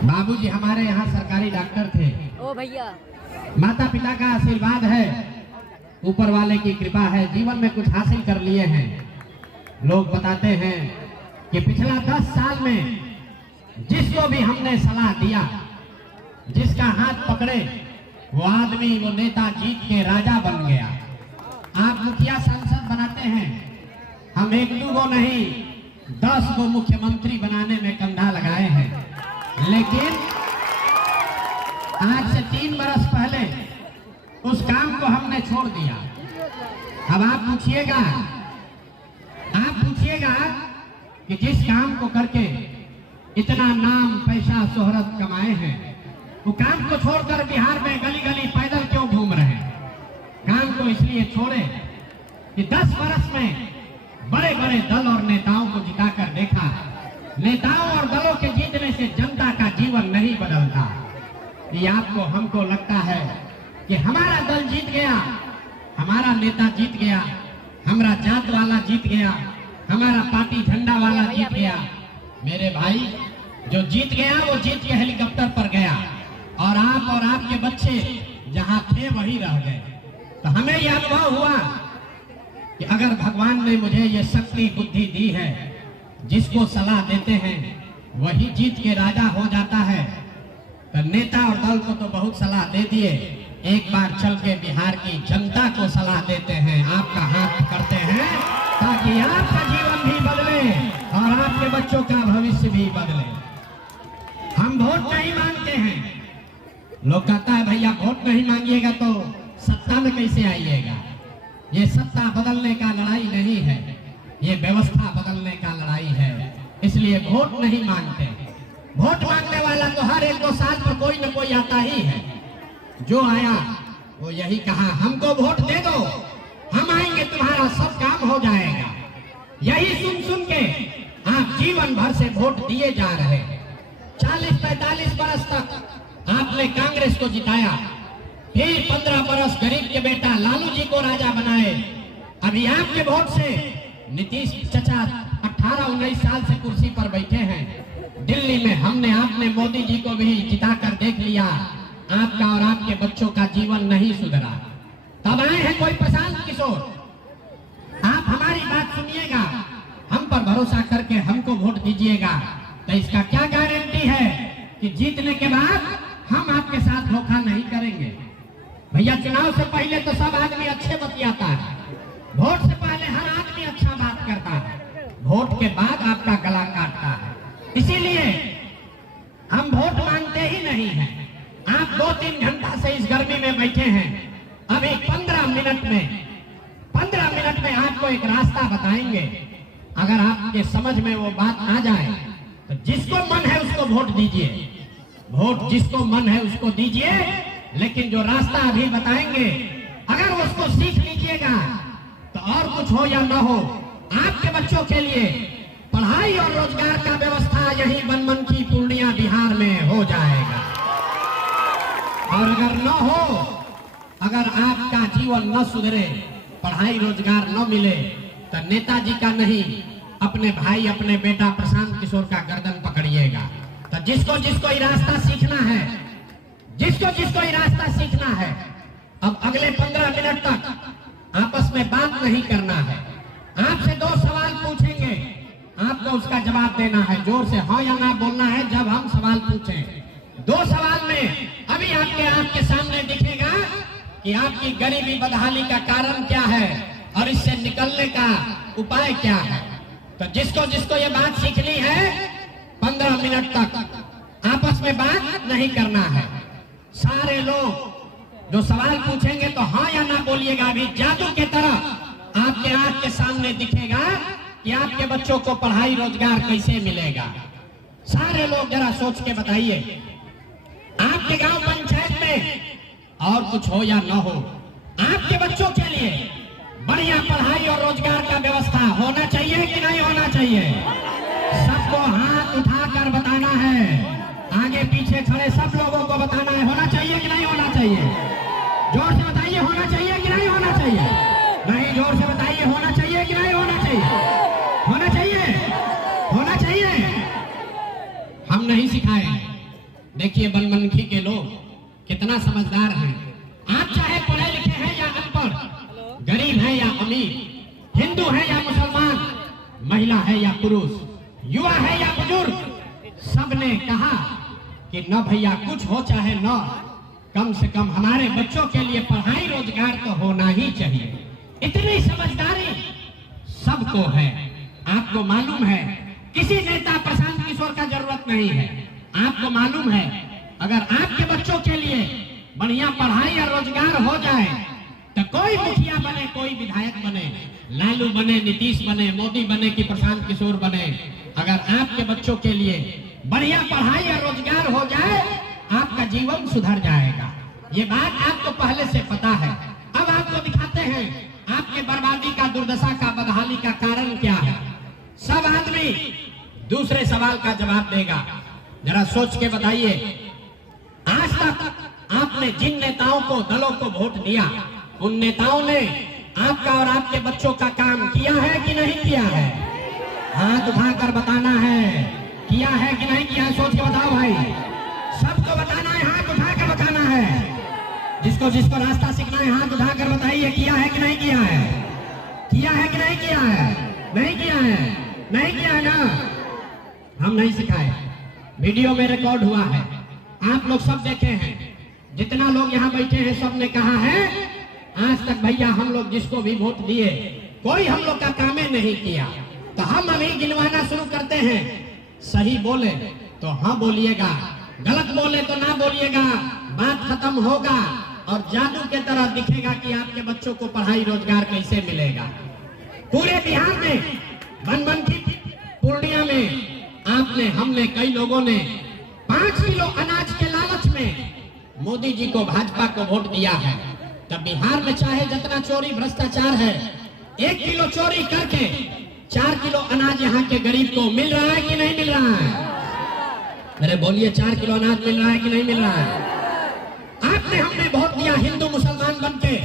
बाबूजी हमारे यहाँ सरकारी डॉक्टर थे। ओ भैया, माता पिता का आशीर्वाद है, ऊपर वाले की कृपा है, जीवन में कुछ हासिल कर लिए हैं। लोग बताते हैं कि पिछला 10 साल में जिसको भी हमने सलाह दिया, जिसका हाथ पकड़े, वो आदमी, वो नेता जीत के राजा बन गया। आप मुखिया सांसद बनाते हैं, हम 1-2 को नहीं 10 को मुख्यमंत्री बनाने में कंधा लगाए हैं। लेकिन आज से 3 बरस पहले उस काम को हमने छोड़ दिया। अब आप पूछिएगा कि जिस काम को करके इतना नाम, पैसा, शोहरत कमाए हैं, वो काम को छोड़कर बिहार में गली गली पैदल क्यों घूम रहे हैं? काम को इसलिए छोड़े कि 10 बरस में बड़े बड़े दल और नेताओं को जिताकर देखा। नेताओं और दलों के जीतने से जनता का जीवन नहीं बदलता। ये आपको, हमको लगता है कि हमारा दल जीत गया, हमारा नेता जीत गया, हमारा जात वाला जीत गया, हमारा पार्टी झंडा वाला जीत गया। मेरे भाई, जो जीत गया वो जीत के हेलीकॉप्टर पर गया और आप और आपके बच्चे जहां थे वही रह गए। तो हमें यह अनुभव हुआ कि अगर भगवान ने मुझे ये शक्ति, बुद्धि दी है, जिसको सलाह देते हैं वही जीत के राजा हो जाता है। तो नेता और दल को तो बहुत सलाह दे दिए, एक बार चल के बिहार की जनता को सलाह देते हैं, आपका हाथ पकड़ते हैं, ताकि आपका जीवन भी बदले और आपके बच्चों का भविष्य भी बदले। हम वोट नहीं मांगते हैं। लोग कहता है भैया वोट नहीं मांगिएगा तो सत्ता में कैसे आइएगा? ये सत्ता बदलने का लड़ाई नहीं है, ये व्यवस्था बदलने का लड़ाई है। इसलिए वोट नहीं मांगते। वोट मांगने वाला तो हर 1-2 साल पर कोई न कोई आता ही है। जो आया वो यही कहा, हमको वोट दे दो, हम आएंगे, तुम्हारा सब काम हो जाएगा। यही सुन सुन के आप जीवन भर से वोट दिए जा रहे हैं। 40-45 बरस तक आपने कांग्रेस को जिताया, फिर 15 बरस गरीब के बेटा लालू जी को राजा बनाए। अभी आपके वोट से नीतीश चचा 18-19 साल से कुर्सी पर बैठे हैं। दिल्ली में हमने, आपने मोदी जी को भी जिताकर देख लिया। आपका और आपके बच्चों का जीवन नहीं सुधरा। तब आए हैं कोई प्रशांत किशोर। आप हमारी बात सुनिएगा, हम पर भरोसा करके हमको वोट दीजिएगा। तो इसका क्या गारंटी है कि जीतने के बाद हम आपके साथ धोखा नहीं करेंगे? भैया, चुनाव से पहले तो सब आदमी अच्छे बतियाता है, वोट से पहले हर आदमी अच्छा बात करता है, वोट के बाद आपका गला काटता है। इसीलिए हम वोट मांगते ही नहीं हैं। आप 2-3 घंटा से इस गर्मी में बैठे हैं। अभी 15 मिनट में आपको एक रास्ता बताएंगे। अगर आपके समझ में वो बात आ जाए तो जिसको मन है उसको वोट दीजिए, वोट जिसको मन है उसको दीजिए। लेकिन जो रास्ता अभी बताएंगे, अगर उसको सीख लीजिएगा तो और कुछ हो या न हो, आपके बच्चों के लिए पढ़ाई और रोजगार का व्यवस्था यही बनमनखी पूर्णिया बिहार में हो जाएगा। और अगर न हो, अगर आपका जीवन न सुधरे, पढ़ाई रोजगार न मिले, तो नेताजी का नहीं, अपने भाई, अपने बेटा प्रशांत किशोर का गर्दन पकड़िएगा। तो जिसको जिसको ये रास्ता सीखना है, अब अगले 15 मिनट तक आपस में बात नहीं करना है। आपसे 2 सवाल पूछेंगे, आपको उसका जवाब देना है। जोर से हाँ या ना बोलना है जब हम सवाल पूछें। 2 सवाल में अभी आपके आंख के सामने दिखेगा कि आपकी गरीबी बदहाली का कारण क्या है और इससे निकलने का उपाय क्या है। तो जिसको जिसको ये बात सीखनी है, 15 मिनट तक आपस में बात नहीं करना है। सारे लोग जो सवाल पूछेंगे तो हाँ या ना बोलिएगा। अभी जादू के तरह आपके आंख के सामने दिखेगा कि आपके बच्चों को पढ़ाई रोजगार कैसे मिलेगा। सारे लोग जरा सोच के बताइए, आपके गांव पंचायत में और कुछ हो या न हो, आपके बच्चों के लिए बढ़िया पढ़ाई और रोजगार का व्यवस्था होना चाहिए कि नहीं होना चाहिए? सबको हाथ उठाकर बताना है। आगे पीछे खड़े सब लोगों को बताना है, होना चाहिए कि नहीं होना चाहिए? जोर से बताइए, होना चाहिए कि नहीं होना चाहिए? नहीं, जोर से बताइए, होना चाहिए कि नहीं होना चाहिए? होना चाहिए, होना चाहिए। हम नहीं सिखाए, देखिए बनमनखी के लोग कितना समझदार हैं। आप चाहे पढ़े लिखे हैं या अनपढ़, गरीब है या अमीर, हिंदू है या मुसलमान, महिला है या पुरुष, युवा है या बुजुर्ग, सबने कहा कि न भैया कुछ हो चाहे न, कम से कम हमारे बच्चों के लिए पढ़ाई रोजगार तो होना ही चाहिए। इतनी समझदारी सबको है। आपको मालूम है किसी नेता प्रशांत किशोर का जरूरत नहीं है। आपको मालूम है अगर आपके बच्चों के लिए बढ़िया पढ़ाई और रोजगार हो जाए तो कोई मुखिया बने, कोई विधायक बने, लालू बने, नीतीश बने, मोदी बने कि प्रशांत किशोर बने, अगर आपके बच्चों के लिए बढ़िया पढ़ाई और रोजगार हो जाए आपका जीवन सुधर जाएगा। ये बात आपको पहले से पता है। अब आपको दिखाते हैं आपके बर्बादी का, दुर्दशा का, बदहाली का कारण क्या है। सब आदमी दूसरे सवाल का जवाब देगा। जरा सोच के बताइए, आज तक आपने जिन नेताओं को, दलों को वोट दिया, उन नेताओं ने आपका और आपके बच्चों का काम किया है कि नहीं किया है? हाथ उठाकर बताना है, किया है कि नहीं किया है? सोच के बताओ भाई, सबको बताना है, हाथ उठाकर बताना है। जिसको जिसको रास्ता सीखना है हाथ उठाकर बताइए, किया है कि नहीं किया है? किया है कि नहीं किया है? नहीं किया है, नहीं किया है ना। हम नहीं सिखाए, वीडियो में रिकॉर्ड हुआ है, आप लोग सब देखे हैं। जितना लोग यहाँ बैठे हैं सब ने कहा है आज तक भैया हम लोग जिसको भी वोट दिए कोई हम लोग का काम नहीं किया। तो हम अभी गिनवाना शुरू करते हैं। सही बोले तो हाँ बोलिएगा, गलत बोले तो ना बोलिएगा, बात खत्म होगा और जादू के तरह दिखेगा कि आपके बच्चों को पढ़ाई रोजगार कैसे मिलेगा। पूरे बिहार में, बनमनखी पूर्णिया में आपने, हमने, कई लोगों ने 5 किलो अनाज के लालच में मोदी जी को, भाजपा को वोट दिया है। तब बिहार में चाहे जितना चोरी भ्रष्टाचार है, 1 किलो चोरी करके 4 किलो अनाज यहाँ के गरीब को मिल रहा है कि नहीं मिल रहा है? अरे बोलिए, 4 किलो अनाज मिल रहा है कि नहीं मिल रहा है? आपने, हमने वोट दिया हिंदू मुसलमान बनके।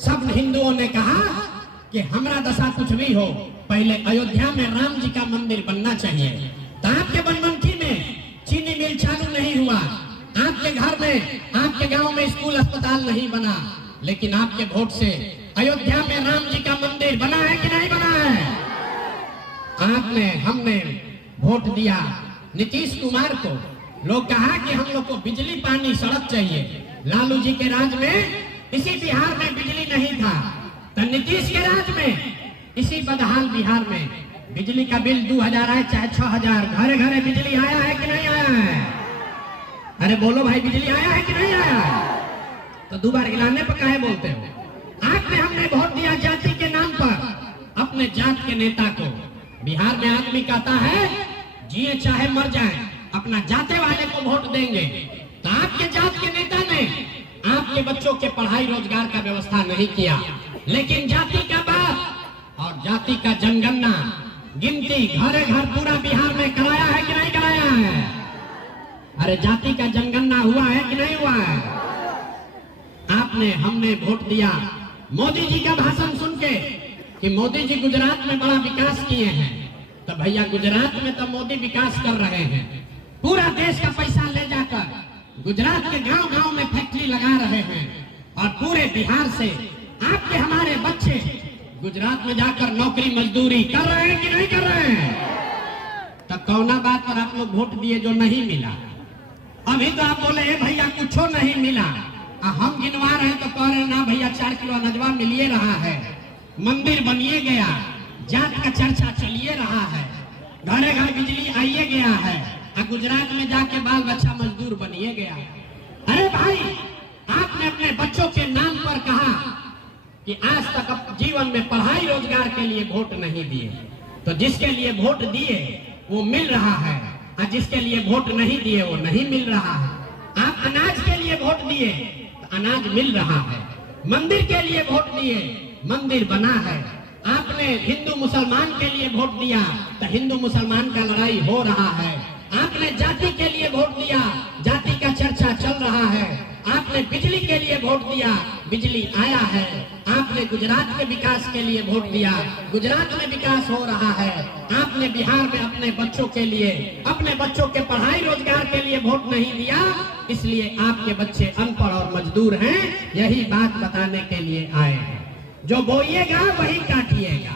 सब हिंदुओं ने कहा कि हमारा दशा कुछ भी हो, पहले अयोध्या में राम जी का मंदिर बनना चाहिए। तो आपके बनमनखी में चीनी मिल चालू नहीं हुआ, आपके घर में, आपके गांव में स्कूल अस्पताल नहीं बना, लेकिन आपके वोट से अयोध्या में राम जी का मंदिर बना है कि नहीं बना है? आपने, हमने वोट दिया नीतीश कुमार को। लोग कहा कि हम लोग को बिजली, पानी, सड़क चाहिए। लालू जी के राज में इसी बिहार में बिजली नहीं था, तो नीतीश के राज में इसी बदहाल बिहार में बिजली का बिल 2000 आए चाहे 6000, घरे घरे बिजली आया है कि नहीं आया है? अरे बोलो भाई, बिजली आया है कि नहीं आया है? तो 2 बार गिलाने पर काहे बोलते हो? आपने, हमने वोट दिया जाति के नाम पर अपने जात के नेता को। बिहार में आदमी कहता है जिए चाहे मर जाए अपना जाते वाले को वोट देंगे। तो आपके जात के नेता ने आपके बच्चों के पढ़ाई रोजगार का व्यवस्था नहीं किया, लेकिन जाति का बात और जाति का जनगणना, गिनती घरे घर पूरा बिहार में कराया है कि नहीं कराया है? अरे जाति का जनगणना हुआ है कि नहीं हुआ है? आपने, हमने वोट दिया मोदी जी का भाषण सुन के कि मोदी जी गुजरात में बड़ा विकास किए हैं। तो भैया गुजरात में तो मोदी विकास कर रहे हैं, पूरा देश का पैसा ले जाकर गुजरात के गांव गांव में फैक्ट्री लगा रहे हैं और पूरे बिहार से आपके, हमारे बच्चे गुजरात में जाकर नौकरी मजदूरी कर रहे हैं कि नहीं कर रहे हैं? तो कौना बात पर आप लोग वोट दिए जो नहीं मिला? अभी तो आप बोले भैया कुछ नहीं मिला, हम गिनवा रहे हैं तो कह रहे ना भैया 4 किलो अनजवा मिलिए रहा है, मंदिर बनिए गया, जात का चर्चा चलिए रहा है, घरे घर बिजली आइए गया है, और गुजरात में जाके बाल बच्चा मजदूर बनिए गया। अरे भाई, आपने अपने बच्चों के नाम पर कहा कि आज तक जीवन में पढ़ाई रोजगार के लिए वोट नहीं दिए। तो जिसके लिए वोट दिए वो मिल रहा है, और जिसके लिए वोट नहीं दिए वो नहीं मिल रहा है। आप अनाज के लिए वोट दिए तो अनाज मिल रहा है, मंदिर के लिए वोट दिए, मंदिर बना है। आपने हिंदू मुसलमान के लिए वोट दिया तो हिंदू मुसलमान का लड़ाई हो रहा है। आपने जाति के लिए वोट दिया, जाति का चर्चा चल रहा है। आपने बिजली के लिए वोट दिया, बिजली आया है। आपने गुजरात के विकास के लिए वोट दिया, गुजरात में विकास हो रहा है। आपने बिहार में अपने बच्चों के लिए, अपने बच्चों के पढ़ाई रोजगार के लिए लिए वोट नहीं दिया, इसलिए आपके बच्चे अनपढ़ और मजदूर हैं, यही बात बताने के लिए आए हैं। जो बोइएगा वही काटिएगा,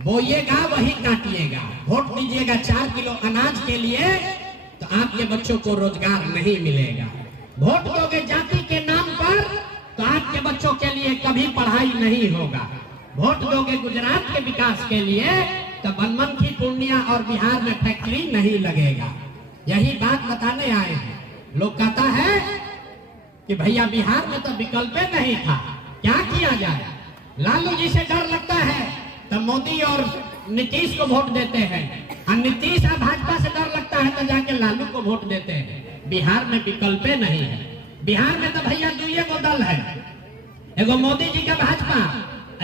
बोइएगा वही काटिएगा। वोट दीजिएगा 4 किलो अनाज के लिए तो आपके बच्चों को रोजगार नहीं मिलेगा। वोट दोगे जाति के नाम पर तो आपके बच्चों के लिए कभी पढ़ाई नहीं होगा। वोट दोगे गुजरात के विकास के लिए तो बनमनखी, पूर्णिया और बिहार में फैक्ट्री नहीं लगेगा। यही बात बताने आए हैं। लोग कहता है कि भैया बिहार में तो विकल्प नहीं था, क्या किया जाए। लालू जी से डर लगता है तो मोदी और नीतीश को वोट देते हैं, और नीतीश और भाजपा से डर लगता है तो जाके लालू को वोट देते हैं। बिहार में विकल्प नहीं है। बिहार में तो भैया दुइये को दल है, एगो मोदी जी का भाजपा,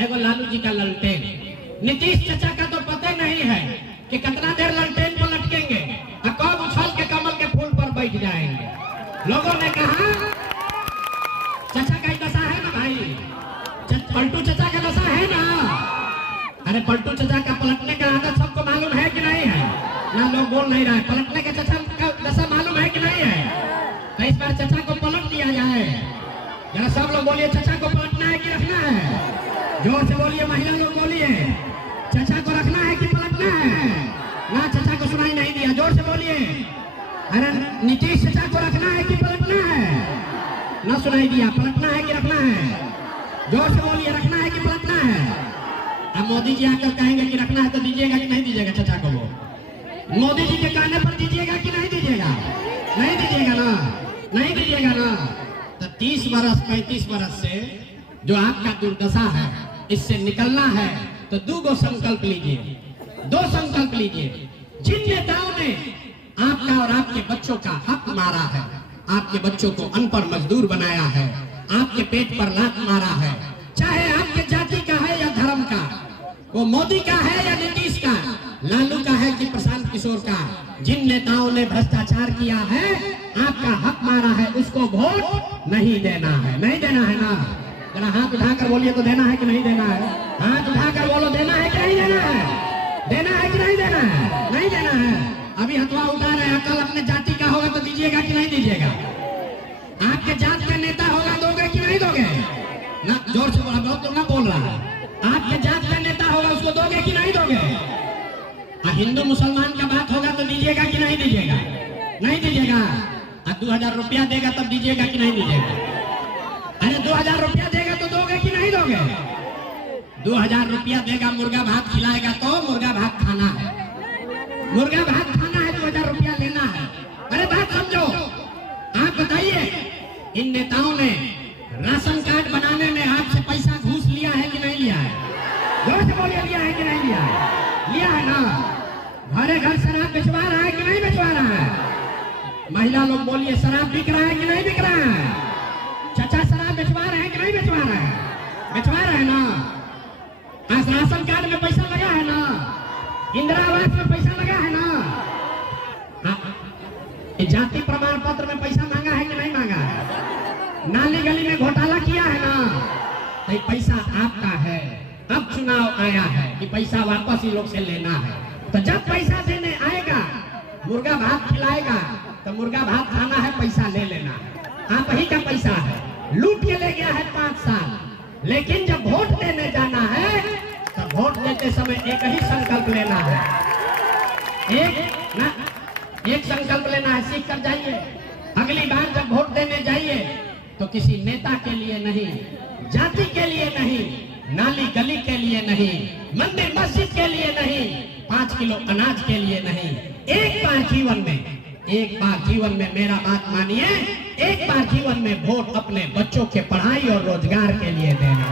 एगो लालू जी का ललटेन। नीतीश चाचा का तो पता नहीं है कि कितना देर ललटेन को लटकेंगे और कब उछल के कमल के फूल पर बैठ जाएंगे। लोगों ने कहा चाचा का दशा है ना भाई, पलटू चाचा का दशा है ना। अरे पलटू चाचा का पलटने का आदत सबको मालूम है कि नहीं है? ना लोग बोल नहीं रहे। पलटने के चाचा का दशा मालूम है कि नहीं है? तो इस बार चाचा को पलट दिया जाए। जरा सब लोग बोलिए, चाचा को पलटना है कि रखना है? जोर से बोलिए, महिला लोग बोलिए, चाचा को रखना है कि पलटना है? ना, चाचा को सुनाई नहीं दिया, जोर से बोलिए। अरे नीतीश चाचा को रखना है कि पलटना है? ना सुनाई दिया, पलटना है कि रखना है? जोर से बोलिए, रखना है कि पलटना है? अब मोदी जी आकर कहेंगे कि रखना है तो दीजिएगा कि नहीं दीजिएगा चाचा को? वो मोदी जी के कहने पर दीजिएगा कि नहीं दीजिएगा? नहीं दीजिएगा ना, नहीं दीजिएगा ना। तो 30 बरस 35 बरस से जो आपका दुर्दशा है, इससे निकलना है तो 2 संकल्प लीजिए, 2 संकल्प लीजिए। जिन नेताओं ने आपका और आपके बच्चों का हक मारा है, आपके बच्चों को अनपढ़ मजदूर बनाया है, आपके पेट पर लात मारा है, चाहे आपके जाति का है या धर्म का, वो मोदी का है या नीतीश का, लालू का है कि प्रशांत किशोर का, जिन नेताओं ने भ्रष्टाचार किया है, आपका हक मारा है, उसको वोट नहीं देना है। नहीं देना है ना? जरा हाथ उठाकर बोलिए तो देना है कि नहीं देना है? हाथ उठाकर बोलो, देना है कि नहीं देना है? देना है कि नहीं देना है? नहीं देना है। अभी हथवा उठा रहे हैं, कल अपने जाति का होगा तो दीजिएगा कि नहीं दीजिएगा? आपके जात का नेता होगा, दोगे कि नहीं दोगे? ना, जोर से बोला, बहुत ना बोल रहा है। आपके जात का नेता होगा, उसको दोगे कि नहीं दोगे? हिंदू मुसलमान का बात होगा तो दीजिएगा कि नहीं दीजिएगा? नहीं दीजिएगा। 2000 रुपया देगा तब दीजिएगा कि नहीं दीजिएगा? अरे 2000 रुपया देगा तो दोगे कि नहीं दोगे? 2000 रुपया देगा, मुर्गा भात खिलाएगा तो मुर्गा भात खाना है, मुर्गा भात खाना है, 2000 रुपया लेना है। अरे बात समझो। आप बताइए, इन नेताओं ने राशन कार्ड बनाने में आपसे पैसा घूस लिया है कि नहीं लिया है? जोर से बोलिए, लिया है कि नहीं लिया है? लिया है ना? घरे घर शराब बेचवा रहा है कि नहीं बेचवा रहा है? महिला लोग बोलिए, शराब बिक रहा है कि नहीं बिक रहा है? चाचा शराब बेचवा रहे हैं कि नहीं बेचवा रहे हैं? बेचवा रहे हैं ना? आज राशन कार्ड में पैसा लगा है ना? इंदिरा आवास में पैसा लगा है ना? जाति प्रमाण पत्र में पैसा मांगा है कि नहीं मांगा है? नाली गली में घोटाला किया है ना? तो पैसा आपका है। अब चुनाव आया है कि पैसा वापस ही लोग से लेना है। तो जब पैसा देने आएगा, मुर्गा भात खिलाएगा तो मुर्गा भात खाना है, पैसा ले लेना है। आप ही का पैसा है, लूट के ले गया है 5 साल। लेकिन जब वोट देने जाना है तो वोट देते समय एक ही संकल्प लेना है, एक संकल्प लेना है। सीख कर जाइए। अगली बार जब वोट देने जाइए तो किसी नेता के लिए नहीं, जाति के लिए नहीं, नाली गली के लिए नहीं, मंदिर मस्जिद के लिए नहीं, 5 किलो अनाज के लिए नहीं। एक बार जीवन में मेरा बात मानिए, एक बार जीवन में वोट अपने बच्चों के पढ़ाई और रोजगार के लिए देना।